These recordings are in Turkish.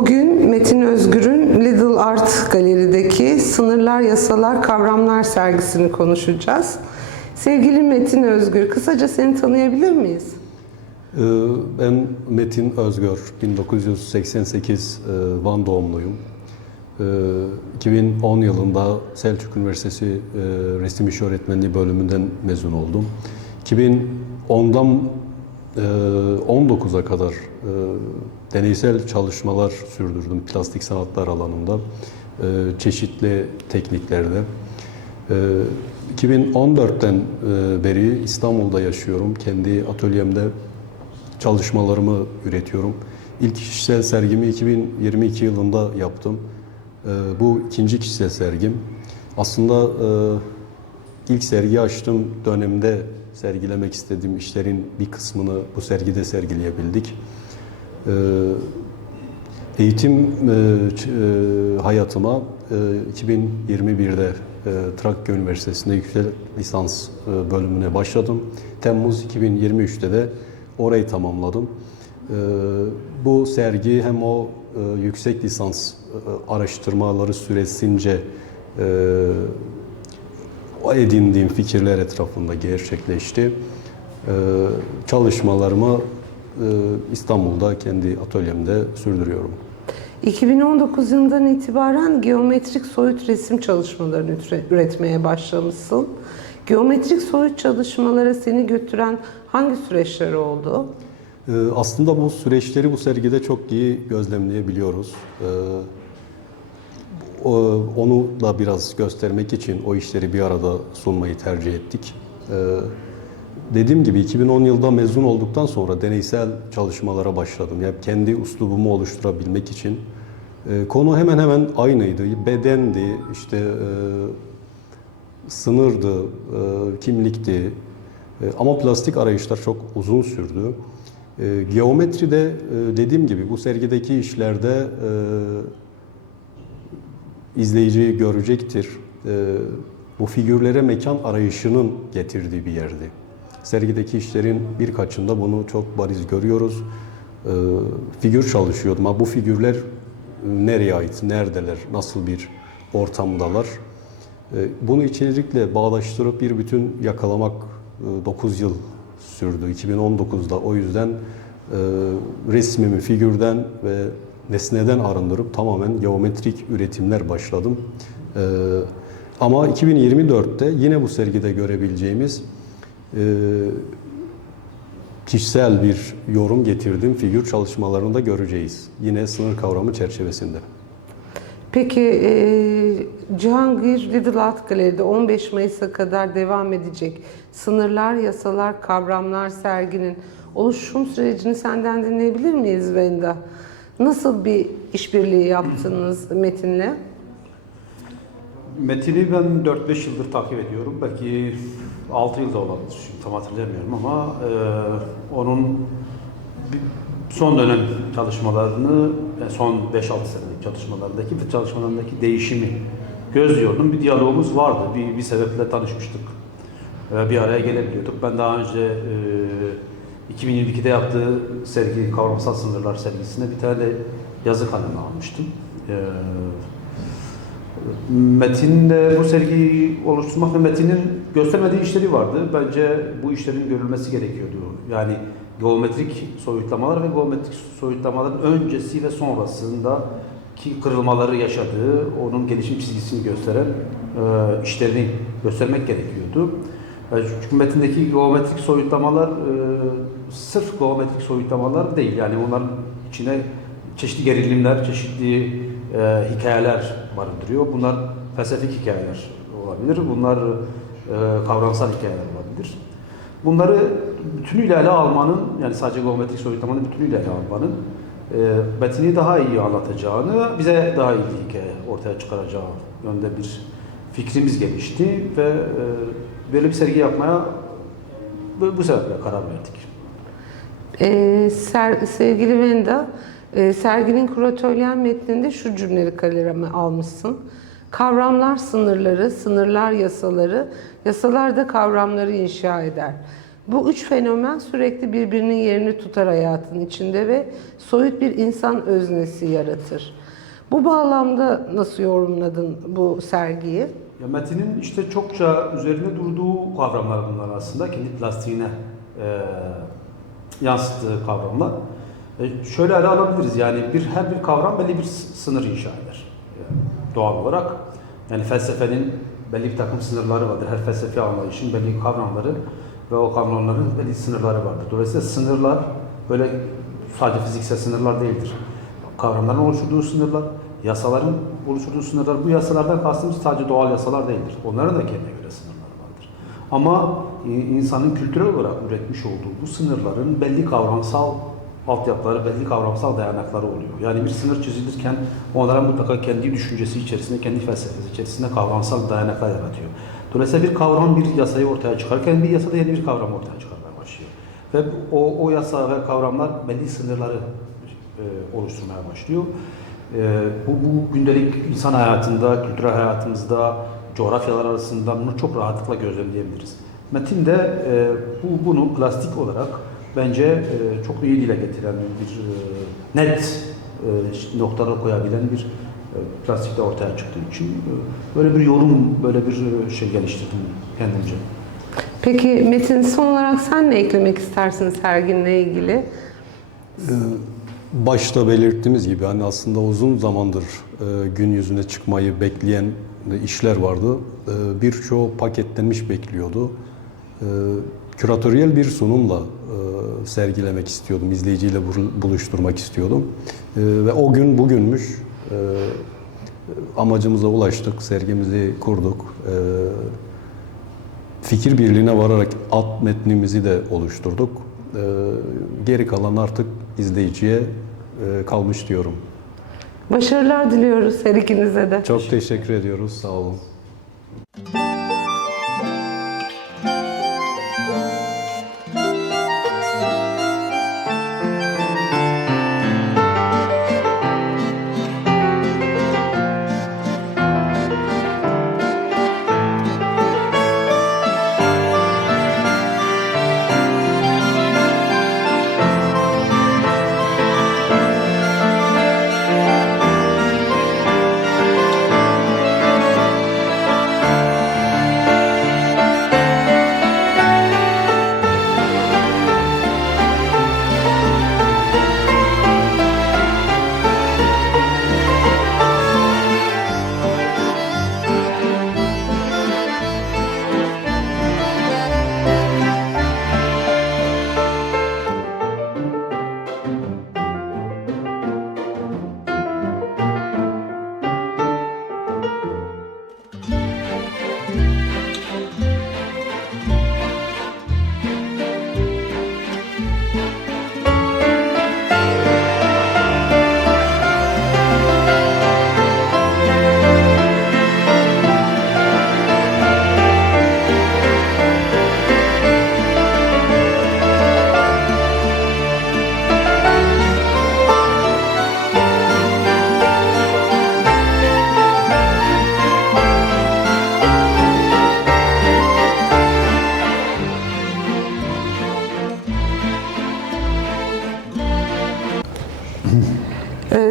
Bugün Metin Özgür'ün Lidl Art Galeri'deki Sınırlar, Yasalar, Kavramlar sergisini konuşacağız. Sevgili Metin Özgür, kısaca seni tanıyabilir miyiz? Ben Metin Özgür, 1988 Van doğumluyum. 2010 yılında Selçuk Üniversitesi Resim İş Öğretmenliği bölümünden mezun oldum. 2010'dan 19'a kadar deneysel çalışmalar sürdürdüm plastik sanatlar alanında, çeşitli tekniklerde. 2014'ten beri İstanbul'da yaşıyorum. Kendi atölyemde çalışmalarımı üretiyorum. İlk kişisel sergimi 2022 yılında yaptım. Bu ikinci kişisel sergim. Aslında ilk sergi açtığım dönemde sergilemek istediğim işlerin bir kısmını bu sergide sergileyebildik. Eğitim hayatıma 2021'de Trakya Üniversitesi'nde yüksek lisans bölümüne başladım. Temmuz 2023'te de orayı tamamladım. Bu sergi hem o yüksek lisans araştırmaları süresince edindiğim fikirler etrafında gerçekleşti. Çalışmalarımı İstanbul'da kendi atölyemde sürdürüyorum. 2019 yılından itibaren geometrik soyut resim çalışmalarını üretmeye başlamışsın. Geometrik soyut çalışmalara seni götüren hangi süreçler oldu? Aslında bu süreçleri bu sergide çok iyi gözlemleyebiliyoruz. Onu da biraz göstermek için o işleri bir arada sunmayı tercih ettik. Dediğim gibi 2010 yılında mezun olduktan sonra deneysel çalışmalara başladım. Yani kendi üslubumu oluşturabilmek için. Konu hemen hemen aynıydı. Bedendi, işte sınırdı, kimlikti. Ama plastik arayışlar çok uzun sürdü. Geometride dediğim gibi bu sergideki işlerde izleyici görecektir. Bu figürlere mekan arayışının getirdiği bir yerdi. Sergideki işlerin birkaçında bunu çok bariz görüyoruz. Figür çalışıyordum ama bu figürler nereye ait, neredeler, nasıl bir ortamdalar? Bunu içerikle bağdaştırıp bir bütün yakalamak 9 yıl sürdü. 2019'da o yüzden resmimi figürden ve nesneden arındırıp tamamen geometrik üretimler başladım. Ama 2024'te yine bu sergide görebileceğimiz kişisel bir yorum getirdim. Figür çalışmalarında göreceğiz. Yine sınır kavramı çerçevesinde. Peki Cihangir Lidl Art Galeri'de 15 Mayıs'a kadar devam edecek Sınırlar, Yasalar, Kavramlar serginin oluşum sürecini senden dinleyebilir miyiz Venda? Nasıl bir işbirliği yaptınız Metin'le? Metin'i ben 4-5 yıldır takip ediyorum. Belki 6 yılda olabilir. Şimdi tam hatırlamıyorum ama onun son dönem çalışmalarını, son 5-6 senelik çalışmalarındaki değişimi gözlüyordum. Bir diyalogumuz vardı. Bir sebeple tanışmıştık. Bir araya gelebiliyorduk. Ben daha önce 2022'de yaptığı sergi, Kavramsal Sınırlar sergisine bir tane yazı kalemi almıştım. Metin'le bu sergiyi oluşturmak ve Metin'in göstermediği işleri vardı. Bence bu işlerin görülmesi gerekiyordu. Yani geometrik soyutlamalar ve geometrik soyutlamaların öncesi ve sonrasındaki kırılmaları yaşadığı, onun gelişim çizgisini gösteren işlerini göstermek gerekiyordu. Çünkü Metin'deki geometrik soyutlamalar sırf geometrik soyutlamalar değil. Yani onların içine çeşitli gerilimler, çeşitli hikayeler barındırıyor. Bunlar felsefik hikayeler olabilir. Bunlar kavramsal hikayeler olabilir. Bunları bütünüyle ele almanın, yani sadece geometrik soyutlamanın bütünüyle ele almanın Metin'i daha iyi anlatacağını, bize daha iyi bir hikaye ortaya çıkaracağı yönde bir fikrimiz gelişti ve böyle bir sergi yapmaya bu sebeple karar verdik. Sevgili Venda, serginin kuratöryen metninde şu cümleleri kaleme almışsın. Kavramlar sınırları, sınırlar yasaları, yasalar da kavramları inşa eder. Bu üç fenomen sürekli birbirinin yerini tutar hayatın içinde ve soyut bir insan öznesi yaratır. Bu bağlamda nasıl yorumladın bu sergiyi? Ya metinin işte çokça üzerine durduğu kavramlar bunlar aslında. Kendi plastiğine yansıttığı kavramlar. Şöyle ele alabiliriz yani her bir kavram belli bir sınır inşa eder. Yani doğal olarak. Yani felsefenin belli bir takım sınırları vardır. Her felsefi anlayışın belli kavramları ve o kavramların belli sınırları vardır. Dolayısıyla sınırlar böyle sadece fiziksel sınırlar değildir. Kavramların oluşturduğu sınırlar, yasaların oluşturduğu sınırlar, bu yasalardan kastımız sadece doğal yasalar değildir. Onların da kendine göre sınırları vardır. Ama insanın kültürel olarak üretmiş olduğu bu sınırların belli kavramsal altyapıları, belli kavramsal dayanakları oluyor. Yani bir sınır çizilirken onlara mutlaka kendi düşüncesi içerisinde, kendi felsefesi içerisinde kavramsal dayanaklar yaratıyor. Dolayısıyla bir kavram bir yasayı ortaya çıkarken bir yasada yeni bir kavram ortaya çıkarmaya başlıyor. Ve o yasa ve kavramlar belli sınırları oluşturmaya başlıyor. Bu gündelik insan hayatında, kültürel hayatımızda, coğrafyalar arasında bunu çok rahatlıkla gözlemleyebiliriz. Metin de bunu plastik olarak bence çok iyi dile getiren bir net noktalar koyabilen bir plastikte ortaya çıktığı için böyle bir yorum, böyle bir şey geliştirdim kendimce. Peki Metin, son olarak sen ne eklemek istersin serginle ilgili? Başta belirttiğimiz gibi hani aslında uzun zamandır gün yüzüne çıkmayı bekleyen işler vardı. Birçoğu paketlenmiş bekliyordu. Küratöryel bir sunumla sergilemek istiyordum, izleyiciyle buluşturmak istiyordum. Ve o gün bugünmüş. Amacımıza ulaştık, sergimizi kurduk. Fikir birliğine vararak alt metnimizi de oluşturduk. Geri kalan artık izleyiciye kalmış diyorum. Başarılar diliyoruz her ikinize de. Çok teşekkür ediyoruz, sağ olun.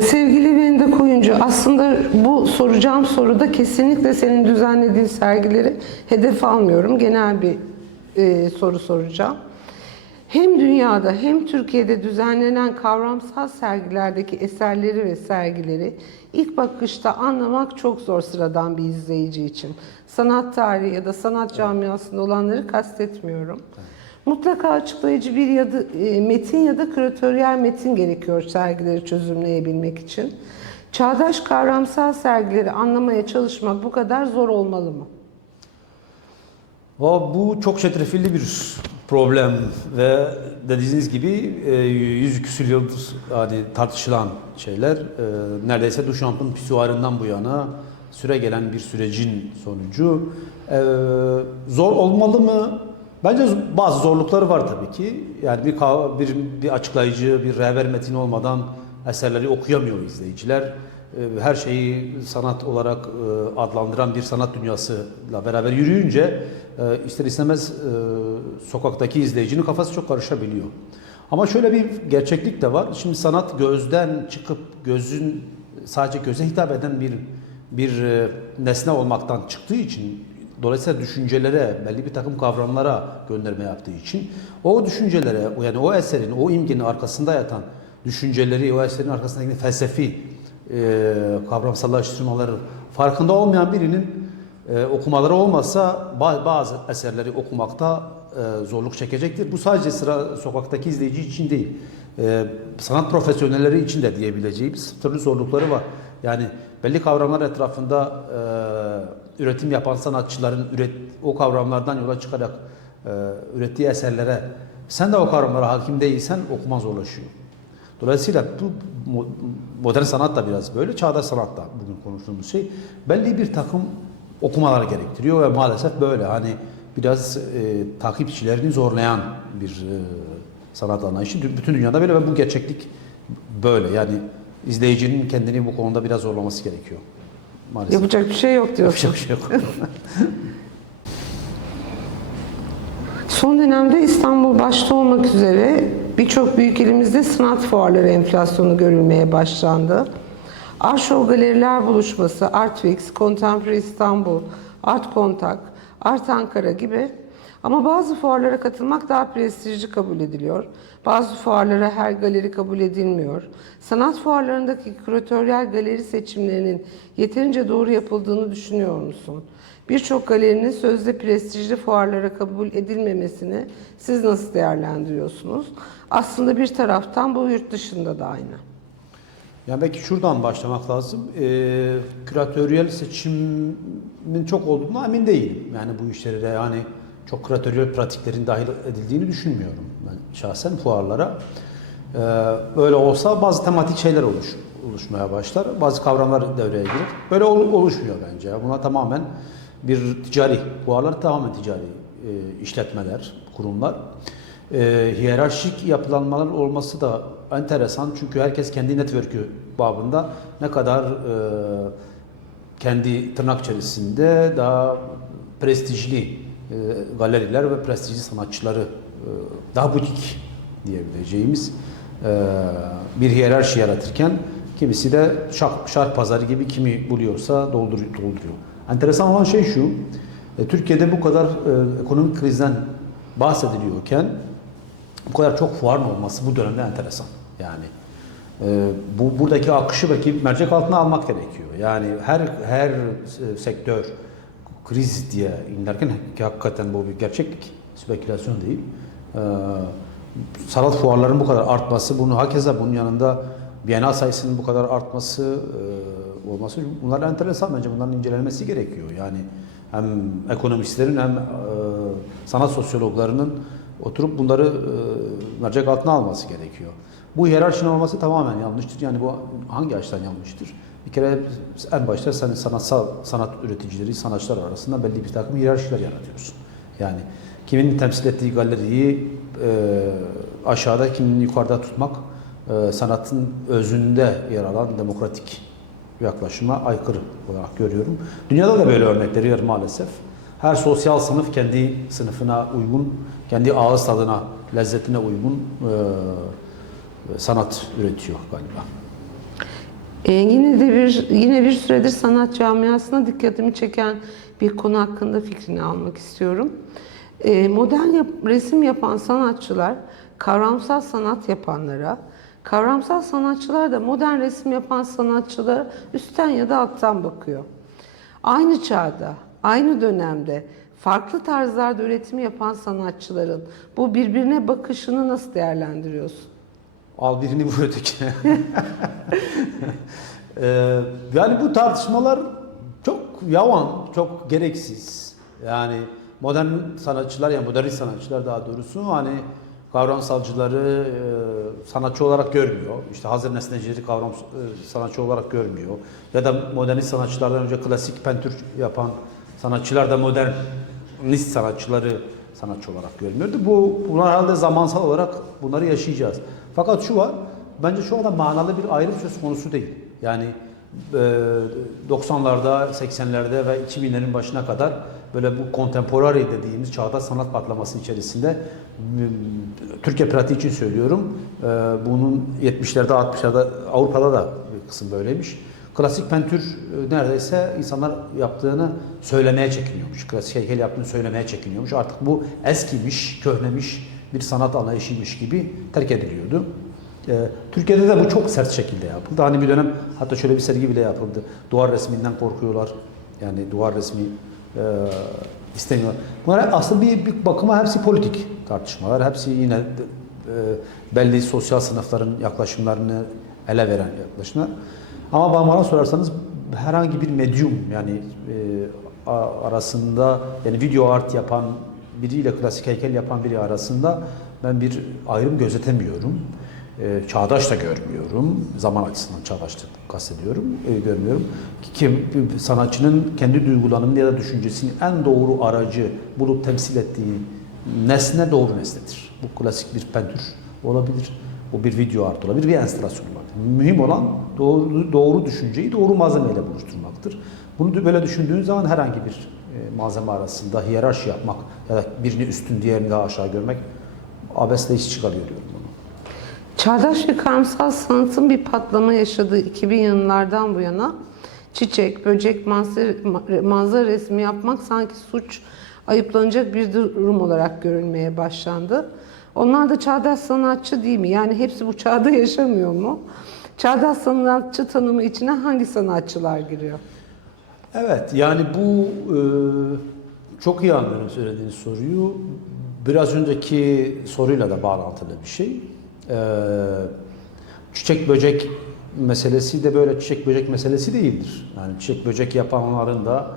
Sevgili Venda Koyuncu, aslında bu soracağım soruda kesinlikle senin düzenlediğin sergileri hedef almıyorum. Genel bir soru soracağım. Hem dünyada hem Türkiye'de düzenlenen kavramsal sergilerdeki eserleri ve sergileri ilk bakışta anlamak çok zor sıradan bir izleyici için. Sanat tarihi ya da sanat camiasında olanları kastetmiyorum. Mutlaka açıklayıcı bir metin ya da küratöryel metin gerekiyor sergileri çözümleyebilmek için. Çağdaş kavramsal sergileri anlamaya çalışmak bu kadar zor olmalı mı? Bu çok çetrefilli bir problem ve dediğiniz gibi 100 küsur yıldır yani tartışılan şeyler. Neredeyse Duchamp'ın pisuarından bu yana süre gelen bir sürecin sonucu. Zor olmalı mı? Bence bazı zorlukları var tabii ki. Yani bir açıklayıcı, bir rehber metin olmadan eserleri okuyamıyor izleyiciler. her şeyi sanat olarak adlandıran bir sanat dünyasıyla beraber yürüyünce ister istemez sokaktaki izleyicinin kafası çok karışabiliyor. Ama şöyle bir gerçeklik de var. Şimdi sanat gözden çıkıp sadece göze hitap eden bir nesne olmaktan çıktığı için, dolayısıyla düşüncelere, belli bir takım kavramlara gönderme yaptığı için o düşüncelere, yani o eserin, o imgenin arkasında yatan düşünceleri, o eserin arkasındaki felsefi kavramsallaştırmaları farkında olmayan birinin okumaları olmazsa bazı eserleri okumakta zorluk çekecektir. Bu sadece sokaktaki izleyici için değil, sanat profesyonelleri için de diyebileceğimiz türlü zorlukları var. Yani belli kavramlar etrafında üretim yapan sanatçıların o kavramlardan yola çıkarak ürettiği eserlere sen de o kavramlara hakim değilsen okuman zorlaşıyor. Dolayısıyla bu modern sanat da biraz böyle, çağdaş sanat da bugün konuştuğumuz şey belli bir takım okumalar gerektiriyor ve maalesef böyle hani biraz takipçilerini zorlayan bir sanat anlayışı bütün dünyada böyle ve bu gerçeklik böyle. Yani izleyicinin kendini bu konuda biraz zorlaması gerekiyor. Maalesef. Yapacak bir şey yok diyorsun. Yapacak bir şey yok. Son dönemde İstanbul başta olmak üzere birçok büyük ilimizde sanat fuarları enflasyonu görülmeye başlandı. Art Show Galeriler Buluşması, Artfix, Contemporary İstanbul, Art Contact, Art Ankara gibi. Ama bazı fuarlara katılmak daha prestijli kabul ediliyor. Bazı fuarlara her galeri kabul edilmiyor. Sanat fuarlarındaki küratöryel galeri seçimlerinin yeterince doğru yapıldığını düşünüyor musun? Birçok galerinin sözde prestijli fuarlara kabul edilmemesini siz nasıl değerlendiriyorsunuz? Aslında bir taraftan bu yurt dışında da aynı. Yani belki şuradan başlamak lazım. Küratöryel seçimin çok olduğuna emin değilim. Yani bu işlere yani çok küratöryel pratiklerin dahil edildiğini düşünmüyorum ben şahsen fuarlara. Öyle olsa bazı tematik şeyler oluşmaya başlar. Bazı kavramlar devreye girer. Böyle oluşmuyor bence. Buna tamamen bir ticari, fuarlar tamamen ticari işletmeler, kurumlar. Hiyerarşik yapılanmalar olması da enteresan çünkü herkes kendi network'ü babında ne kadar kendi tırnak içerisinde daha prestijli galeriler ve prestijli sanatçıları daha butik diyebileceğimiz bir hiyerarşi yaratırken kimisi de şark pazarı gibi kimi buluyorsa dolduruyor. Enteresan olan şey şu, Türkiye'de bu kadar ekonomik krizden bahsediliyorken bu kadar çok fuarın olması bu dönemde enteresan. Yani buradaki akışı belki mercek altına almak gerekiyor. Yani her sektör kriz diye inlerken ki hakikaten bu bir gerçeklik, spekülasyon değil. Sanat fuarlarının bu kadar artması, hakeza bunun yanında Bienal sayısının bu kadar artması olması bunlar enteresan bence bunların incelenmesi gerekiyor. Yani hem ekonomistlerin hem sanat sosyologlarının oturup bunları mercek altına alması gerekiyor. Bu hiyerarşinin olması tamamen yanlıştır. Yani bu hangi açıdan yanlıştır? Bir kere en başta sen sanat üreticileri, sanatçılar arasında belli bir takım hiyerarşiler yaratıyorsun. Yani kimin temsil ettiği galeriyi aşağıda, kimin yukarıda tutmak sanatın özünde yer alan demokratik yaklaşıma aykırı olarak görüyorum. Dünyada da böyle örnekleri var maalesef. Her sosyal sınıf kendi sınıfına uygun, kendi ağız tadına, lezzetine uygun sanat üretiyor galiba. Yine bir süredir sanat camiasına dikkatimi çeken bir konu hakkında fikrini almak istiyorum. Modern resim yapan sanatçılar kavramsal sanat yapanlara, kavramsal sanatçılar da modern resim yapan sanatçılara üstten ya da alttan bakıyor. Aynı çağda, aynı dönemde farklı tarzlarda üretim yapan sanatçıların bu birbirine bakışını nasıl değerlendiriyorsun? Al birini vur ötekine. Yani bu tartışmalar çok yavan, çok gereksiz. Yani modern sanatçılar, yani modernist sanatçılar daha doğrusu hani kavramsalcıları sanatçı olarak görmüyor. İşte hazır nesnecileri sanatçı olarak görmüyor. Ya da modernist sanatçılardan önce klasik pentür yapan sanatçılar da modernist sanatçıları sanatçı olarak görmüyordu. Bunlar herhalde zamansal olarak bunları yaşayacağız. Fakat şu var, bence şu anda manalı bir ayrım söz konusu değil. Yani 90'larda, 80'lerde ve 2000'lerin başına kadar böyle bu contemporary dediğimiz çağdaş sanat patlaması içerisinde Türkiye pratiği için söylüyorum. Bunun 70'lerde 60'larda Avrupa'da da bir kısım böyleymiş. Klasik pentür neredeyse insanlar yaptığını söylemeye çekiniyormuş. Klasik heykel yaptığını söylemeye çekiniyormuş. Artık bu eskimiş, köhnemiş bir sanat anlayışıymış gibi terk ediliyordu. Türkiye'de de bu çok sert şekilde yapıldı. Hani bir dönem hatta şöyle bir sergi bile yapıldı. Duvar resminden korkuyorlar. Yani duvar resmi istemiyorlar. Bunlar aslında bir bakıma hepsi politik tartışmalar. Hepsi yine belli sosyal sınıfların yaklaşımlarını ele veren yaklaşımlar. Ama bana sorarsanız herhangi bir medyum yani arasında yani video art yapan biriyle klasik heykel yapan biri arasında ben bir ayrım gözetemiyorum. Çağdaş da görmüyorum. Zaman açısından çağdaşlık kastediyorum. Görmüyorum. Kim sanatçının kendi duygularının ya da düşüncesinin en doğru aracı bulup temsil ettiği nesne doğru nesnedir. Bu klasik bir pentür olabilir. Bu bir video art olabilir, bir enstalasyon olabilir. Mühim olan doğru düşünceyi doğru malzemeyle buluşturmaktır. Bunu böyle düşündüğün zaman herhangi bir malzeme arasında hiyerarşi yapmak ya da birini üstün diğerini daha aşağı görmek abesle iş çıkarıyor diyorum bunu. Çağdaş ve karamsal sanatın bir patlama yaşadığı 2000 yıllardan bu yana çiçek, böcek, manzara resmi yapmak sanki suç, ayıplanacak bir durum olarak görülmeye başlandı. Onlar da çağdaş sanatçı değil mi? Yani hepsi bu çağda yaşamıyor mu? Çağdaş sanatçı tanımı içine hangi sanatçılar giriyor? Evet, yani bu çok iyi anlıyorum söylediğiniz soruyu. Biraz önceki soruyla da bağlantılı bir şey. Çiçek böcek meselesi de böyle çiçek böcek meselesi değildir. Yani çiçek böcek yapanların da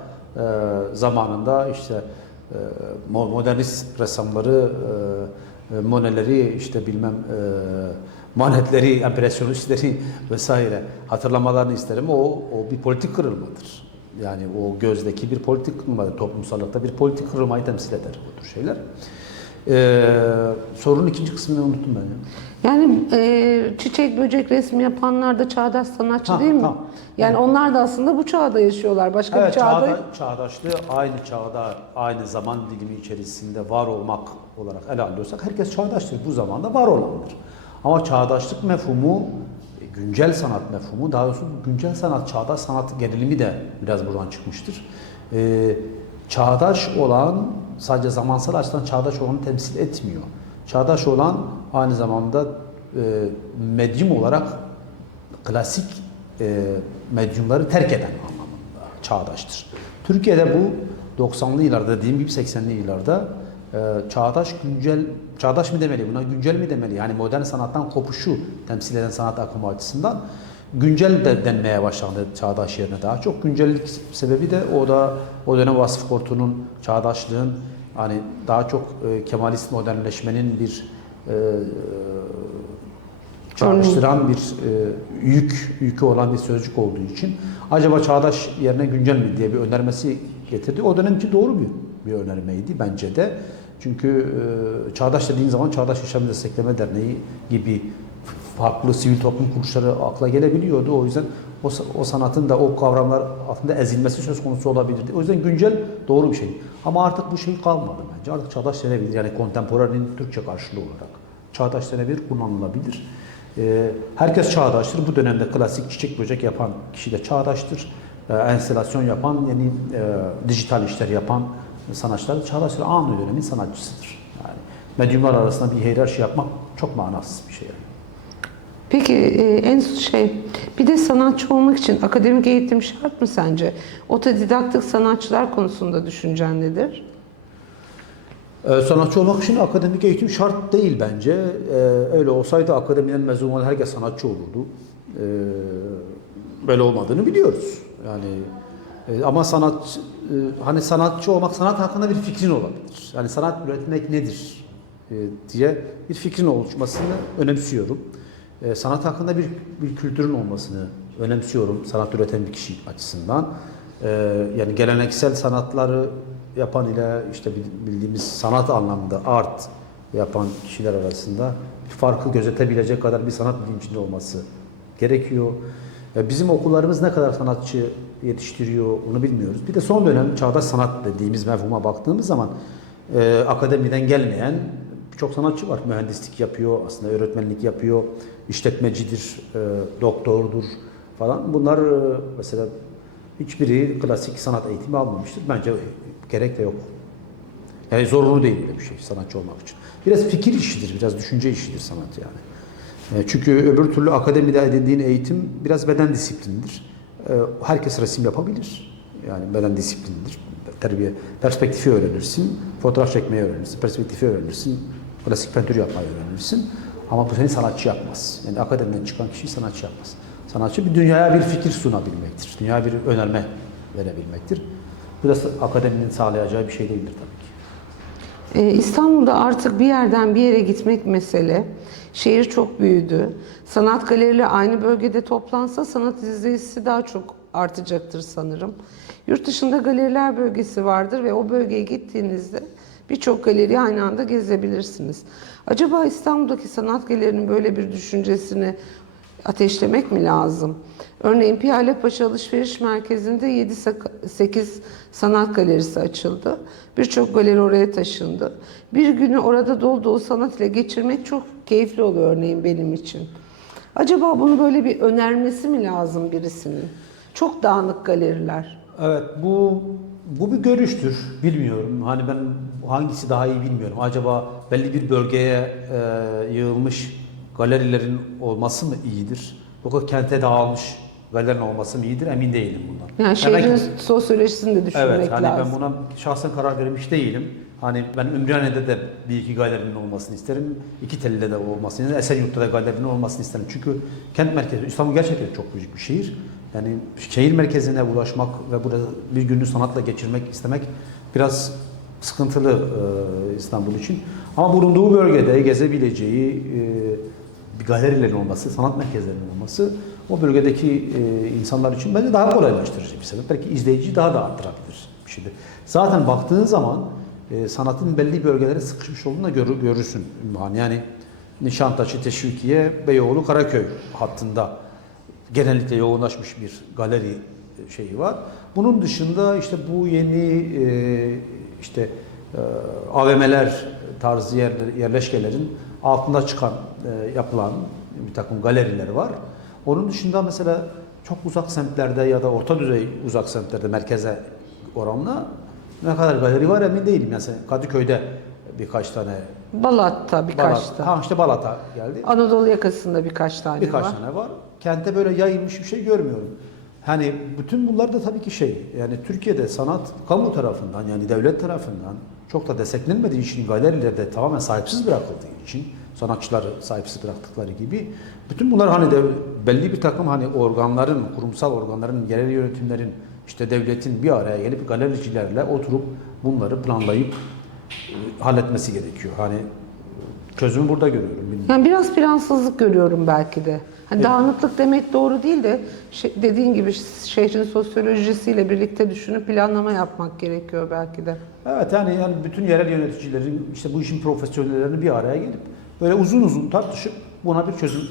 zamanında işte modernist ressamları Monet'leri işte bilmem Manet'leri, empresyonistleri vesaire hatırlamalarını isterim. O bir politik kırılmadır. Yani o gözdeki bir politik kırılmadır. Toplumsallıkta bir politik kırılmayı temsil eder bu tür şeyler. Sorunun ikinci kısmını unuttum ben ya. Yani çiçek böcek resmi yapanlar da çağdaş sanatçı değil mi? Tamam. Yani onlar da aslında bu çağda yaşıyorlar. Başka Evet, bir çağda... çağdaşlığı aynı çağda, aynı zaman dilimi içerisinde var olmak olarak ele alıyorsak herkes çağdaştır. Bu zamanda var olandır. Ama çağdaşlık mefhumu, güncel sanat mefhumu, daha doğrusu güncel sanat, çağdaş sanat gerilimi de biraz buradan çıkmıştır. Çağdaş olan sadece zamansal açıdan çağdaş olanı temsil etmiyor. Çağdaş olan aynı zamanda medyum olarak klasik medyumları terk eden anlamında çağdaştır. Türkiye'de bu 90'lı yıllarda dediğim gibi 80'li yıllarda çağdaş güncel, çağdaş mı demeli buna, güncel mi demeli? Yani modern sanattan kopuşu temsil eden sanat akımı açısından güncel de denmeye başlandı çağdaş yerine daha çok. Güncellik sebebi de o dönem Vasıf Kortu'nun çağdaşlığın hani daha çok Kemalist modernleşmenin bir çağrıştıran bir yükü olan bir sözcük olduğu için acaba çağdaş yerine güncel mi diye bir önermesi getirdi. O dönem için doğru bir önermeydi bence de. Çünkü çağdaş dediğin zaman Çağdaş Yaşam Destekleme Derneği gibi farklı sivil toplum kuruluşları akla gelebiliyordu. O yüzden o sanatın da o kavramlar altında ezilmesi söz konusu olabilirdi. O yüzden güncel doğru bir şey. Ama artık bu şey kalmadı bence. Artık çağdaş denebilir. Yani kontemporanenin Türkçe karşılığı olarak. Çağdaş denebilir, kullanılabilir. Herkes çağdaştır. Bu dönemde klasik çiçek böcek yapan kişi de çağdaştır. Enstalasyon yapan, yani dijital işler yapan sanatçılar çağdaştır. Aynı dönemin sanatçısıdır. Yani medyumlar arasında bir hiyerarşi yapmak çok manasız bir şey. Peki bir de sanatçı olmak için akademik eğitim şart mı sence? Otodidaktik sanatçılar konusunda düşüncen nedir? Sanatçı olmak için akademik eğitim şart değil bence. Öyle olsaydı akademiden mezun olan herkes sanatçı olurdu. Böyle olmadığını biliyoruz. Yani ama hani sanatçı olmak, sanat hakkında bir fikrin olabilir. Yani sanat üretmek nedir diye bir fikrin oluşmasını önemsiyorum. Sanat hakkında bir kültürün olmasını önemsiyorum sanat üreten bir kişi açısından. Yani geleneksel sanatları yapan ile işte bildiğimiz sanat anlamında art yapan kişiler arasında bir farkı gözetebilecek kadar bir sanat bilincinde olması gerekiyor. Bizim okullarımız ne kadar sanatçı yetiştiriyor onu bilmiyoruz. Bir de son dönem çağdaş sanat dediğimiz mefhuma baktığımız zaman akademiden gelmeyen birçok sanatçı var. Mühendislik yapıyor, aslında öğretmenlik yapıyor, işletmecidir, doktordur falan. Bunlar mesela hiçbiri klasik sanat eğitimi almamıştır. Bence gerek de yok. Yani zorunlu değil böyle bir şey sanatçı olmak için. Biraz fikir işidir, biraz düşünce işidir sanat yani. Çünkü öbür türlü akademide edindiğin eğitim biraz beden disiplinidir. Herkes resim yapabilir. Yani beden disiplinidir. Terbiye, perspektifi öğrenirsin, fotoğraf çekmeyi öğrenirsin, perspektifi öğrenirsin, klasik pentür yapmayı öğrenirsin. Ama bu seni sanatçı yapmaz. Yani akademiden çıkan kişiyi sanatçı yapmaz. Sanatçı bir dünyaya bir fikir sunabilmektir. Dünyaya bir önerme verebilmektir. Bu da akademinin sağlayacağı bir şey değildir tabii ki. İstanbul'da artık bir yerden bir yere gitmek mesele. Şehir çok büyüdü. Sanat galerileri aynı bölgede toplansa sanat izleyicisi daha çok artacaktır sanırım. Yurt dışında galeriler bölgesi vardır ve o bölgeye gittiğinizde birçok galeriyi aynı anda gezebilirsiniz. Acaba İstanbul'daki sanat galerilerinin böyle bir düşüncesini ateşlemek mi lazım? Örneğin Piyalepaşa Alışveriş Merkezi'nde 7-8 sanat galerisi açıldı. Birçok galeri oraya taşındı. Bir günü orada dolu dolu sanat ile geçirmek çok keyifli oluyor örneğin benim için. Acaba bunu böyle bir önermesi mi lazım birisinin? Çok dağınık galeriler. Evet, bu bir görüştür. Bilmiyorum. Hani ben hangisi daha iyi bilmiyorum. Acaba belli bir bölgeye yığılmış galerilerin olması mı iyidir? Yoksa kente dağılmış galerilerin olması mı iyidir? Emin değilim bundan. Yani şehrin sosyolojisini de düşünmek evet, hani lazım. ben buna şahsen karar vermiş değilim. Hani ben Ümraniye'de de bir iki galerinin olmasını isterim. İkitelli'de de olmasını isterim. Esenyurt'ta da galerinin olmasını isterim. Çünkü kent merkezi, İstanbul gerçekten çok büyük bir şehir. Yani şehir merkezine ulaşmak ve burada bir günü sanatla geçirmek istemek biraz sıkıntılı İstanbul için. Ama bulunduğu bölgede gezebileceği bir galerilerin olması, sanat merkezlerinin olması o bölgedeki insanlar için bence daha kolaylaştırıcı bir sebep. Belki izleyiciyi daha da arttırabilir bir şeydir. Zaten baktığın zaman sanatın belli bölgelere sıkışmış olduğunu da görürsün. Yani Nişantaşı, Teşvikiye, Beyoğlu, Karaköy hattında genellikle yoğunlaşmış bir galeri şeyi var. Bunun dışında işte bu yeni AVM'ler tarzı yerleşkelerin altında çıkan yapılan bir takım galeriler var. Onun dışında mesela çok uzak semtlerde ya da orta düzey uzak semtlerde merkeze oranla ne kadar galeri var emin değilim. Mesela Kadıköy'de birkaç tane, Balat'ta birkaç tane. işte Balat'a geldi. Anadolu yakasında birkaç tane var. Birkaç tane var. Kente böyle yayılmış bir şey görmüyorum. Hani bütün bunlar da tabii ki yani Türkiye'de sanat kamu tarafından yani devlet tarafından çok da desteklenmediği için galerilerde tamamen sahipsiz bırakıldığı için sanatçıları sahipsiz bıraktıkları gibi bütün bunlar hani de belli bir takım hani organların, kurumsal organların, yerel yönetimlerin işte devletin bir araya gelip galericilerle oturup bunları planlayıp halletmesi gerekiyor. Hani çözümü burada görüyorum. Bilmiyorum. Yani biraz plansızlık görüyorum belki de. Hani dağınıklık demek doğru değil de dediğin gibi şehrin sosyolojisiyle birlikte düşünüp planlama yapmak gerekiyor belki de. Evet yani bütün yerel yöneticilerin işte bu işin profesyonellerini bir araya gelip böyle uzun uzun tartışıp buna bir çözüm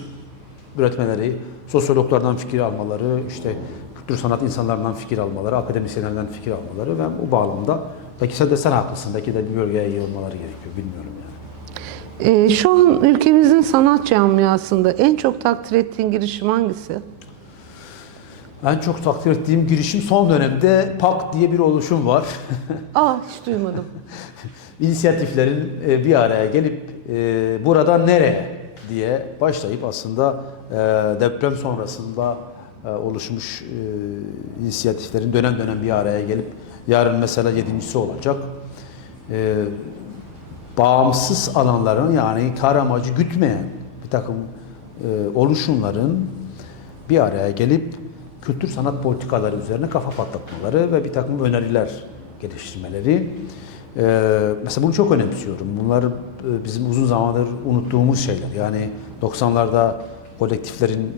üretmeleri, sosyologlardan fikir almaları, işte kültür sanat insanlarından fikir almaları, akademisyenlerden fikir almaları ve bu bağlamda belki sen haklısın, belki de bir bölgeye yığılmaları gerekiyor, bilmiyorum yani. Şu an ülkemizin sanat camiasında en çok takdir ettiğin girişim hangisi? En çok takdir ettiğim girişim son dönemde PAK diye bir oluşum var. Hiç duymadım. İnisiyatiflerin bir araya gelip burada nereye diye başlayıp aslında deprem sonrasında oluşmuş inisiyatiflerin dönem dönem bir araya gelip yarın mesela 7.'si olacak. Bağımsız alanların yani kar amacı gütmeyen bir takım oluşumların bir araya gelip kültür sanat politikaları üzerine kafa patlatmaları ve bir takım öneriler geliştirmeleri. Mesela bunu çok önemsiyorum. Bunlar bizim uzun zamandır unuttuğumuz şeyler. Yani 90'larda kolektiflerin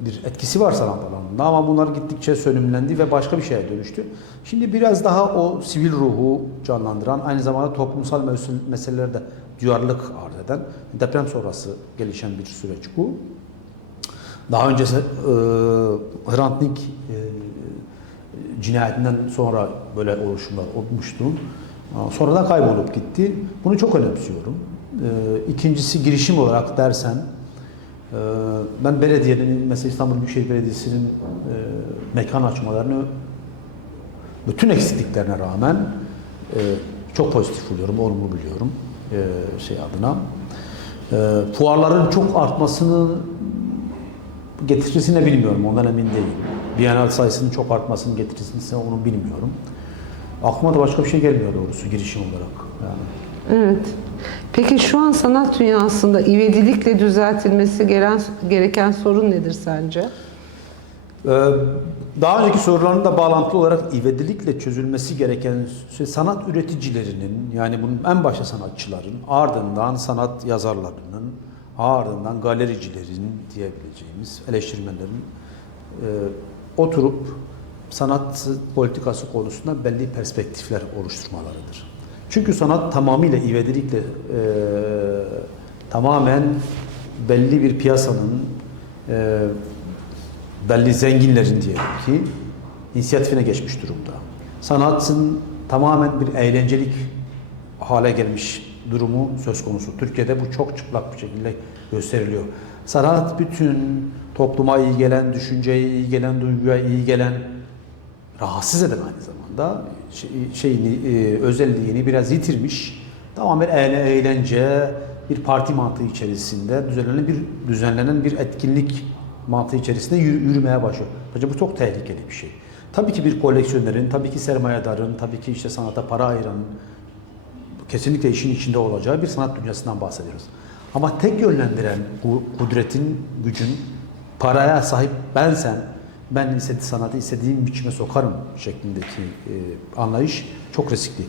bir etkisi var sanat alanında ama bunlar gittikçe sönümlendi ve başka bir şeye dönüştü. Şimdi biraz daha o sivil ruhu canlandıran, aynı zamanda toplumsal meselelerde duyarlılık arz eden, deprem sonrası gelişen bir süreç bu. Daha önce Hrant Dink cinayetinden sonra böyle oluşumlar olmuştu. Sonradan kaybolup gitti. Bunu çok önemsiyorum. İkincisi girişim olarak dersen, ben belediyenin, mesela İstanbul Büyükşehir Belediyesi'nin mekan açmalarını bütün eksikliklerine rağmen çok pozitif buluyorum, olumlu buluyorum şey adına. Fuarların çok artmasını getirisini bilmiyorum, ondan emin değilim. Bienal sayısının çok artmasının getirisini onu bilmiyorum. Aklıma da başka bir şey gelmiyor doğrusu girişim olarak. Yani. Evet. Peki şu an sanat dünyasında ivedilikle düzeltilmesi gereken sorun nedir sence? Daha önceki soruların da bağlantılı olarak ivedilikle çözülmesi gereken sanat üreticilerinin, yani bunun en başta sanatçıların, ardından sanat yazarlarının, ardından galericilerin diyebileceğimiz eleştirmenlerin oturup sanat politikası konusunda belli perspektifler oluşturmalarıdır. Çünkü sanat tamamıyla ivedilikle tamamen belli bir piyasanın belli zenginlerin diyelim ki inisiyatifine geçmiş durumda. Sanatın tamamen bir eğlencelik hale gelmiş durumu söz konusu. Türkiye'de bu çok çıplak bir şekilde gösteriliyor. Sanat bütün topluma iyi gelen, düşünceye iyi gelen, duyguya iyi gelen, rahatsız eden aynı zamanda özelliğini biraz yitirmiş. Tamamen eğlence, bir parti mantığı içerisinde düzenlenen bir etkinlik mantığı içerisinde yürümeye başlıyor. Bence bu çok tehlikeli bir şey. Tabii ki bir koleksiyonerin, tabii ki sermayedarın, tabii ki işte sanata para ayıranın kesinlikle işin içinde olacağı bir sanat dünyasından bahsediyoruz. Ama tek yönlendiren bu kudretin, gücün, paraya sahip ben sanatı istediğim biçime sokarım şeklindeki anlayış çok riskli.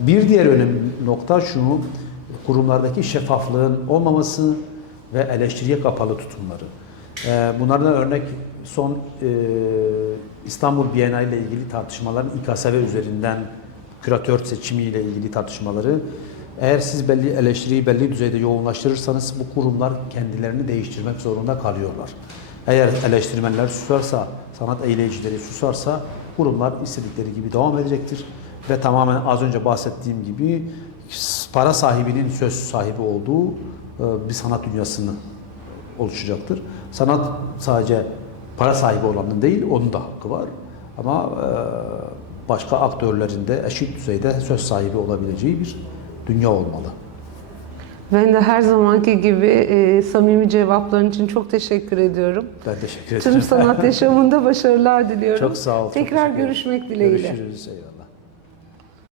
Bir diğer önemli nokta şu, kurumlardaki şeffaflığın olmaması ve eleştiriye kapalı tutumları. Bunlardan örnek son İstanbul Bienali ile ilgili tartışmaların İKSV üzerinden küratör seçimiyle ilgili tartışmaları. Eğer siz belli eleştiriyi belli düzeyde yoğunlaştırırsanız bu kurumlar kendilerini değiştirmek zorunda kalıyorlar. Eğer eleştirmenler susarsa, sanat eğleyicileri susarsa kurumlar istedikleri gibi devam edecektir. Ve tamamen az önce bahsettiğim gibi para sahibinin söz sahibi olduğu bir sanat dünyasını oluşacaktır. Sanat sadece para sahibi olanın değil, onun da hakkı var. Ama başka aktörlerin de eşit düzeyde söz sahibi olabileceği bir dünya olmalı. Ben de her zamanki gibi samimi cevapların için çok teşekkür ediyorum. Ben teşekkür ederim. Tüm sanat yaşamında başarılar diliyorum. Çok sağ ol. Tekrar görüşmek dileğiyle. Görüşürüz. Eyvallah.